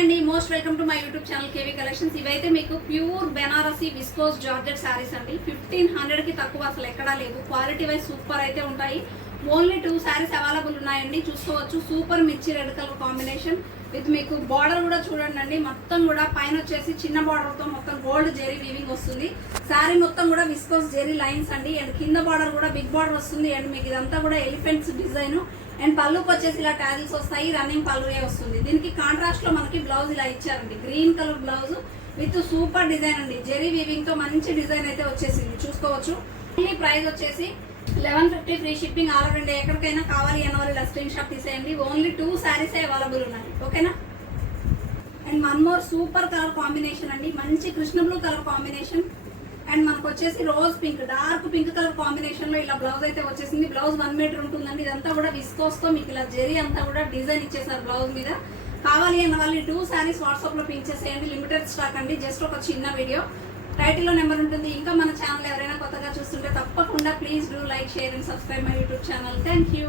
అండి, most welcome to my YouTube channel KV collections. ఇవైతే మీకు pure Banarasi viscose georgette saris అండి. 1500 కి తక్కువ అసలు ఎక్కడా లేవు. క్వాలిటీ వైజ్ సూపర్ అయితే ఉంటాయి. ఓన్లీ 2 శారీస్ అవైలబుల్ ఉన్నాయండి, చూసుకోవచ్చు. సూపర్ మిర్చి రెడ్ కలర్ కాంబినేషన్ విత్ మీకు బార్డర్ కూడా చూడండి. మొత్తం కూడా పైన వచ్చేసి చిన్న బార్డర్ తో మొత్తం గోల్డ్ జెరీ వీవింగ్ వస్తుంది. శారీ మొత్తం కూడా విస్కోస్ జెరీ లైన్స్ అండి. అండ్ కింద బార్డర్ కూడా బిగ్ బార్డర్ వస్తుంది. అండ్ మీకు ఇదంతా కూడా ఎలిఫెంట్స్ డిజైన్. అండ్ పళ్ళుకి వచ్చేసి ఇలా టాజిల్స్ వస్తాయి, రన్నింగ్ పళ్ళువే వస్తుంది. దీనికి కాంట్రాస్ట్ లో మనకి బ్లౌజ్ ఇలా ఇచ్చారండి, green colour blouse with super design అండి. జెరీ వీవింగ్ తో మంచి డిజైన్ అయితే వచ్చేసింది, చూసుకోవచ్చు. ఓన్లీ ప్రైస్ వచ్చేసి 1150, free shipping all over India. ఎక్కడికైనా కావాలి అన్న వాళ్ళు ఇలా స్క్రీన్ షాట్ తీసేయండి. ఓన్లీ 2 శారీస్ అవైలబుల్ ఉన్నాయి, ఓకేనా. And one more super colour combination అండి, మంచి Krishna blue colour combination. And మనకు వచ్చేసి rose pink, dark pink colour combination లో ఇలా బ్లౌజ్ అయితే వచ్చేసింది. బ్లౌజ్ 1 మీటర్ ఉంటుందండి. ఇదంతా కూడా విస్కోస్ తో మీకు ఇలా జెరీ అంతా కూడా డిజైన్ ఇచ్చేసారు బ్లౌజ్ మీద. కావాలి అన్న వాళ్ళు 2 శారీస్ వాట్సాప్ లో పింక్ చేసేయండి. లిమిటెడ్ స్టాక్ అండి, జస్ట్ ఒక చిన్న వీడియో. టైటిల్లో నెంబర్ ఉంటుంది. ఇంకా మన ఛానల్ ఎవరైనా కొత్తగా చూస్తుంటే తప్పకుండా please do like, share and subscribe my YouTube channel. Thank you.